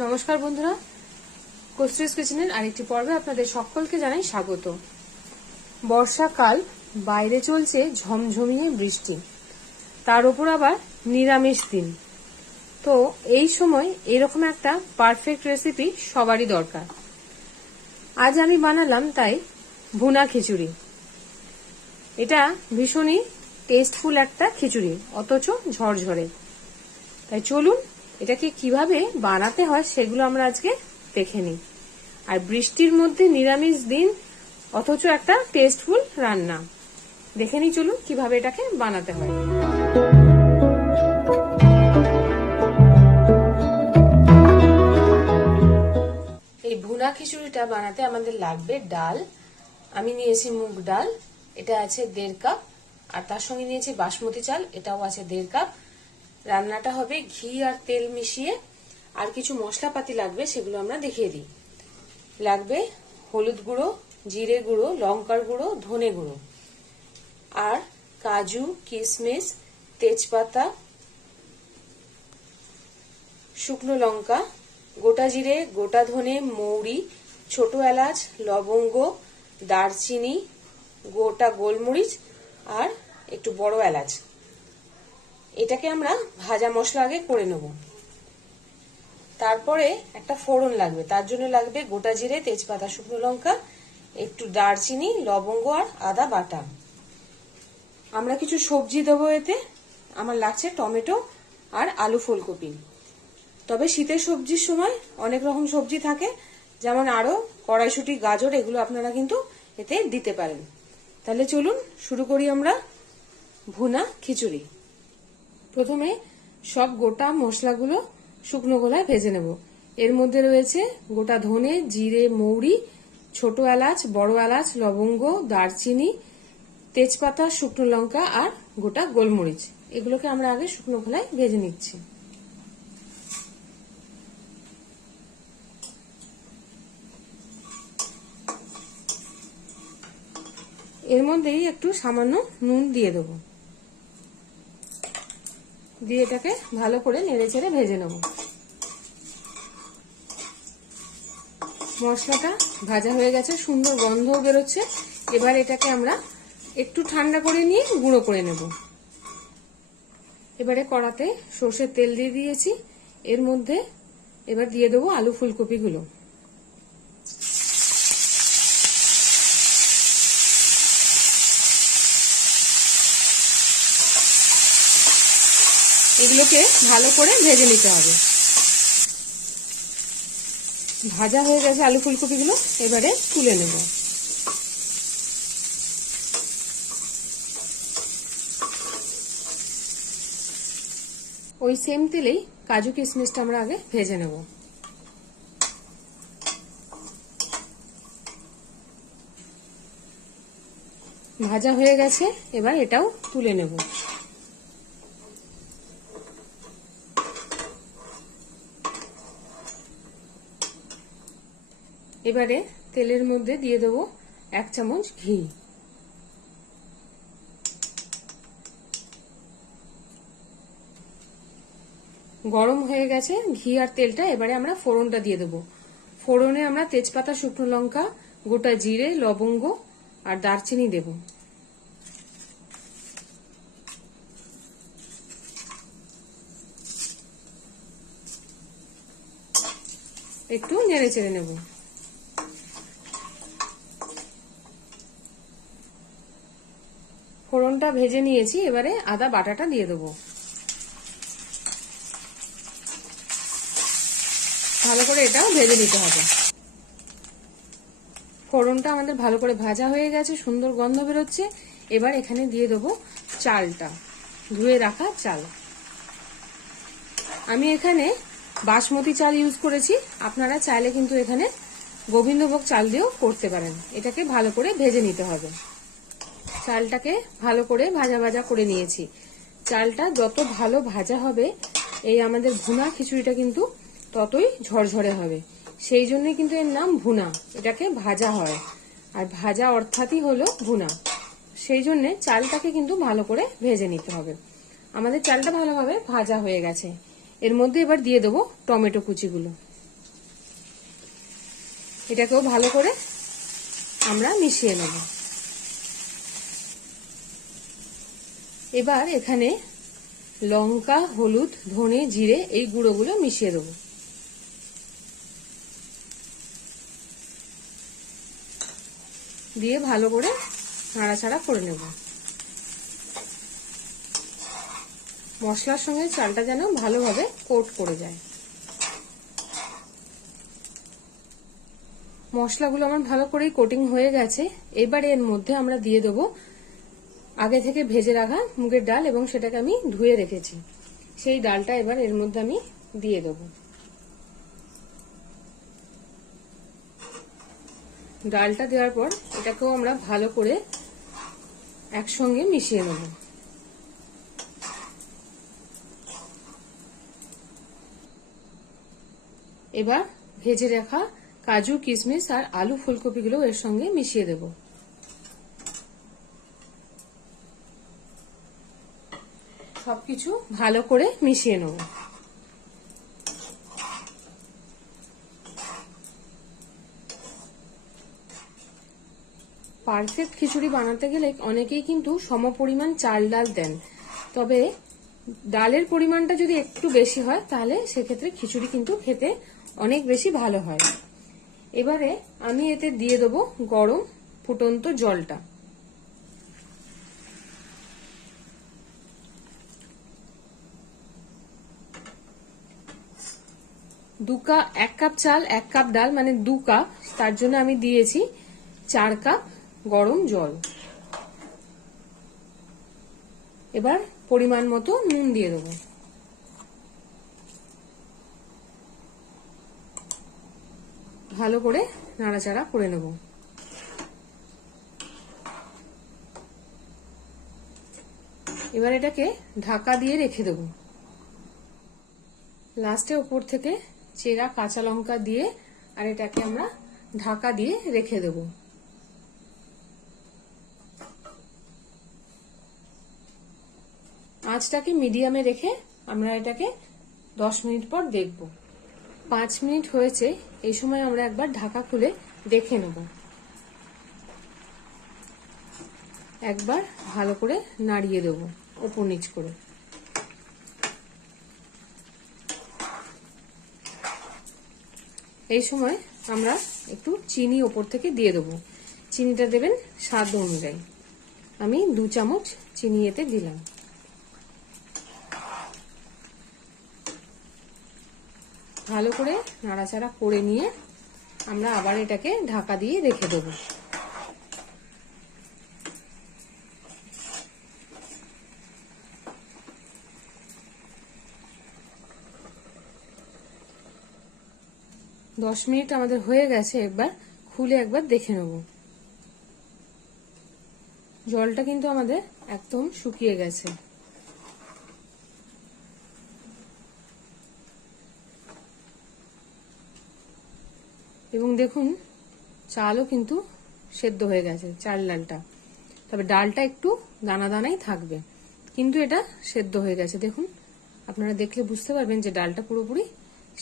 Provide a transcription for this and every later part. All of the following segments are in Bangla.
নমস্কার বন্ধুরা, কস্তুরীজ কিচেনের আরেকটি পর্বে আপনাদের সকলকে জানাই স্বাগত। বর্ষাকাল, বাইরে চলছে ঝমঝমিয়ে বৃষ্টি, তার উপর আবার নিরামিষ দিন। তো এই সময় এরকম একটা পারফেক্ট রেসিপি সবারই দরকার। আজ আমি বানালাম তাই ভুনা খিচুড়ি। এটা ভীষণই টেস্টফুল একটা খিচুড়ি, অথচ ঝরঝরে। তাই চলুন এটাকে কিভাবে বানাতে হয় সেগুলো আমরা আজকে দেখে নিই। আর বৃষ্টির মধ্যে নিরামিষ দিন, অথচ একটা টেস্টফুল রান্না। দেখে নিই চলুন কিভাবে এটাকে বানাতে হয়। এই ভুনা খিচুড়িটা বানাতে আমাদের লাগবে ডাল। আমি নিয়েছি মুগ ডাল, এটা আছে 1.5 কাপ। আর তার সঙ্গে নিয়েছি বাসমতি চাল, এটাও আছে 1.5 কাপ। রান্নাটা হবে ঘি আর তেল মিশিয়ে। আর কিছু মশলাপাতি লাগবে, সেগুলো আমরা দেখিয়ে দিই। লাগবে হলুদ গুঁড়ো, জিরে গুঁড়ো, লঙ্কার গুঁড়ো, ধনে গুঁড়ো, আর কাজু, কিশমিশ, তেজপাতা, শুকনো লঙ্কা, গোটা জিরে, গোটা ধনে, মৌরি, ছোট এলাচ, লবঙ্গ, দারচিনি, গোটা গোলমরিচ আর একটু বড় এলাচ। এটাকে আমরা ভাজা মশলা আগে করে নেব। তারপরে একটা ফোড়ন লাগবে, তার জন্য লাগবে গোটা জিরে, তেজপাতা, শুকনো লঙ্কা, একটু দারচিনি, লবঙ্গ আর আদা বাটা। আমরা কিছু সবজি দেবো এতে। আমার লাগছে টমেটো আর আলু ফুলকপি। তবে শীতের সবজির সময় অনেক রকম সবজি থাকে, যেমন আরো কড়াইশুঁটি, গাজর, এগুলো আপনারা কিন্তু এতে দিতে পারেন। তাহলে চলুন শুরু করি আমরা ভুনা খিচুড়ি। প্রথমে সব গোটা মশলাগুলো শুকনো খোলায় ভেজে নেব। এর মধ্যে রয়েছে গোটা ধনে, জিরে, মৌরি, ছোট এলাচ, বড় এলাচ, লবঙ্গ, দারচিনি, তেজপাতা, শুকনো লঙ্কা আর গোটা গোলমরিচ। এগুলোকে আমরা আগে শুকনো খোলায় ভেজে নিচ্ছি। এর মধ্যেই একটু সামান্য নুন দিয়ে দেবো, দিয়ে এটাকে ভালো করে নেড়ে চেড়ে ভেজে নেব। মশলাটা ভাজা হয়ে গেছে, সুন্দর গন্ধও বেরোচ্ছে। এবার এটাকে আমরা একটু ঠান্ডা করে নিয়ে গুঁড়ো করে নেব। এবারে কড়াতে সর্ষের তেল দিয়ে দিয়েছি। এর মধ্যে এবার দিয়ে দেবো আলু ফুলকপিগুলো। এগুলোকে ভালো করে ভেজে নিতে হবে। ভাজা হয়ে গেছে আলু ফুলকপিগুলো, এবারে তুলে নেব। ওই সেম তেলেই কাজু কিশমিশটা আমরা আগে ভেজে নেব। ভাজা হয়ে গেছে, এবার এটাও তুলে নেব। এবারে তেলের মধ্যে দিয়ে দেবো 1 চামচ ঘি। গরম হয়ে গেছে ঘি আর তেলটা, এবারে আমরা ফোড়নটা দিয়ে দেবো। ফোড়নে আমরা তেজপাতা, শুকনো লঙ্কা, গোটা জিরে, লবঙ্গ আর দারচিনি দেব। একটু নেড়ে চেড়ে নেব। ফোড়নটা ভেজে নিয়েছি, এবারে আদা বাটাটা দিয়ে দেবো। ভালো করে এটাও ভেজে নিতে হবে। ফোড়নটা আমাদের ভালো করে ভাজা হয়ে গেছে, সুন্দর গন্ধ বেরোচ্ছে। এবার এখানে দিয়ে দেবো চালটা, ধুয়ে রাখা চাল। আমি এখানে বাসমতি চাল ইউজ করেছি, আপনারা চাইলে কিন্তু এখানে গোবিন্দভোগ চাল দিয়েও করতে পারেন। এটাকে ভালো করে ভেজে নিতে হবে। চালটাকে ভালো করে ভাজা ভাজা করে নিয়েছি। চালটা যত ভালো ভাজা হবে, এই আমাদের ভুনা খিচুড়িটা কিন্তু ততই ঝরঝরে হবে। সেই জন্যই কিন্তু এর নাম ভুনা, এটাকে ভাজা হয়। আর ভাজা অর্থাৎই হলো ভুনা। সেই জন্য চালটাকে কিন্তু ভালো করে ভেজে নিতে হবে। আমাদের চালটা ভালোভাবে ভাজা হয়ে গেছে। এর মধ্যে এবার দিয়ে দেবো টমেটো কুচিগুলো। এটাকেও ভালো করে আমরা মিশিয়ে নেব। এবার এখানে লঙ্কা, হলুদ, ধনে, জিরে এই গুঁড়োগুলো মিশিয়ে দেব। দিয়ে ভালো করে নাড়াচাড়া করে নেব। মশলার সঙ্গে চালটা যেন ভালোভাবে কোট করে যায়। মশলাগুলো আমার ভালো করেই কোটিং হয়ে গেছে। এবারে এর মধ্যে আমরা দিয়ে দেবো আগে থেকে ভেজে রাখা মুগের ডাল, এবং সেটাকে আমি ধুয়ে রেখেছি। সেই ডালটা এবার এর মধ্যে আমি দিয়ে দেবো। ডালটা দেওয়ার পর এটাকেও আমরা ভালো করে একসঙ্গে মিশিয়ে নেব। এবার ভেজে রাখা কাজু, কিশমিশ আর আলু ফুলকপিগুলো এর সঙ্গে মিশিয়ে দেব। সবকিছু ভালো করে মিশিয়ে নেব। পারফেক্ট খিচুড়ি বানাতে গেলে অনেকেই কিন্তু সমপরিমাণ চাল ডাল দেন, তবে ডালের পরিমাণটা যদি একটু বেশি হয় তাহলে সেক্ষেত্রে খিচুড়ি কিন্তু খেতে অনেক বেশি ভালো হয়। এবারে আমি এতে দিয়ে দেবো গরম ফুটন্ত জলটা। এক কাপ চাল 1 কাপ ডাল মানে 2 কাপ, তার জন্য আমি দিয়েছি 4 কাপ গরম জল। এবার পরিমাণ মতো নুন দিয়ে দেবো। ভালো করে নাড়াচাড়া করে নেব। এবার এটাকে ঢাকা দিয়ে রেখে দেব। লাস্টে উপর থেকে চেরা কাঁচা লঙ্কা দিয়ে আর এটাকে আমরা ঢাকা দিয়ে রেখে দেব। আঁচটাকে মিডিয়ামে রেখে আমরা এটাকে 10 মিনিট পর দেখব। 5 মিনিট হয়েছে, এই সময় আমরা একবার ঢাকা খুলে দেখে নেব। একবার ভালো করে নাড়িয়ে দেব উপর নিচ করে। এই সময় আমরা একটু চিনি ওপর থেকে দিয়ে দেবো। চিনিটা দেবেন স্বাদ অনুযায়ী। আমি 2 চামচ চিনি এতে দিলাম। ভালো করে নাড়াচাড়া করে নিয়ে আমরা আবার এটাকে ঢাকা দিয়ে রেখে দেব। দশ মিনিট আমাদের হয়ে গেছে, একবার খুলে একবার দেখে নেব। জলটা কিন্তু আমাদের একদম শুকিয়ে গেছে। এবং দেখুন চালও কিন্তু সেদ্ধ হয়ে গেছে, চাল ডালটা। তবে ডালটা একটু দানা দানাই থাকবে, কিন্তু এটা সেদ্ধ হয়ে গেছে। দেখুন, আপনারা দেখলে বুঝতে পারবেন যে ডালটা পুরোপুরি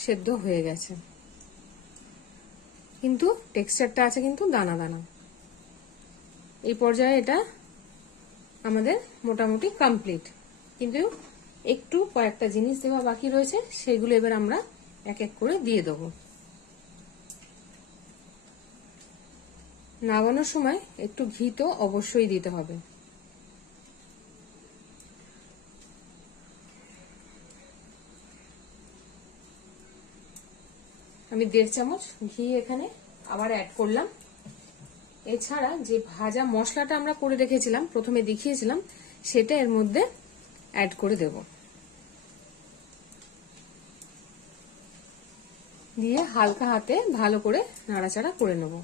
সেদ্ধ হয়ে গেছে, কিন্তু টেক্সচারটা আছে কিন্তু দানা দানা। এই পর্যায়ে এটা আমাদের মোটামুটি কমপ্লিট, কিন্তু একটু কয়েকটা জিনিস দেওয়া বাকি রয়েছে, সেগুলো এবার আমরা এক এক করে দিয়ে দেবো। নামানোর সময় একটু ঘি তো অবশ্যই দিতে হবে। আমি 1.5 চামচ ঘি এখানে আবার অ্যাড করলাম। এছাড়া যে ভাজা মশলাটা আমরা করে রেখেছিলাম, প্রথমে দেখিয়েছিলাম, সেটা এর মধ্যে অ্যাড করে দেব। দিয়ে হালকা হাতে ভালো করে নাড়াচাড়া করে নেব।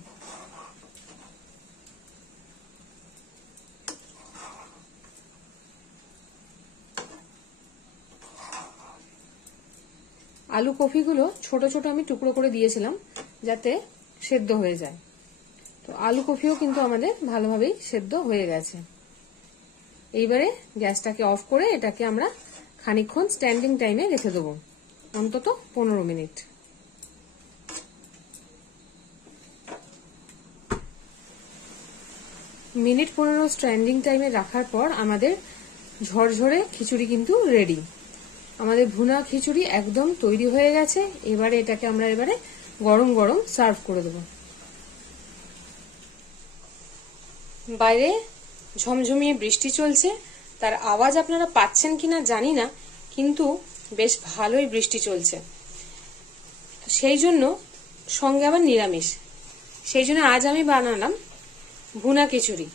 আলু কফিগুলো ছোট ছোট আমি টুকরো করে দিয়েছিলাম যাতে সেদ্ধ হয়ে যায়। তো আলু কফিও কিন্তু আমাদের ভালোভাবেই সেদ্ধ হয়ে গেছে। এইবারে গ্যাসটাকে অফ করে এটাকে আমরা খানিকক্ষণ স্ট্যান্ডিং টাইমে রেখে দেবো, অন্তত 15 মিনিট। মিনিট 15 স্ট্যান্ডিং টাইমে রাখার পর আমাদের ঝরঝরে খিচুড়ি কিন্তু রেডি। আমাদের ভুনা খিচুড়ি একদম তৈরি হয়ে গেছে। এবারে এটাকে আমরা গরম গরম সার্ভ করে দেব। বাইরে ঝমঝমিয়ে বৃষ্টি চলছে, তার আওয়াজ আপনারা পাচ্ছেন কিনা জানি না, কিন্তু বেশ ভালোই বৃষ্টি চলছে। সেই জন্য সঙ্গে আবার নিরামিষ, সেই জন্য আজ আমি বানালাম ভুনা খিচুড়ি,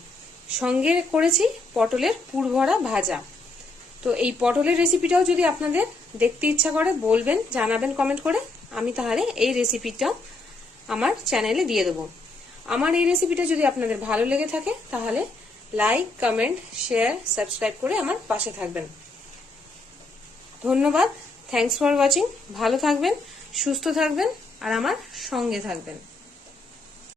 সঙ্গে করেছি পটলের পুরভরা ভাজা। তো এই পটলের রেসিপিটাও যদি আপনাদের দেখতে ইচ্ছা করে বলবেন, জানাবেন কমেন্ট করে, আমি তাহলে এই রেসিপিটাও আমার চ্যানেলে দিয়ে দেবো। আমার এই রেসিপিটা যদি আপনাদের ভালো লেগে থাকে তাহলে লাইক, কমেন্ট, শেয়ার, সাবস্ক্রাইব করে আমার পাশে থাকবেন। ধন্যবাদ, থ্যাঙ্কস ফর ওয়াচিং। ভালো থাকবেন, সুস্থ থাকবেন আর আমার সঙ্গে থাকবেন।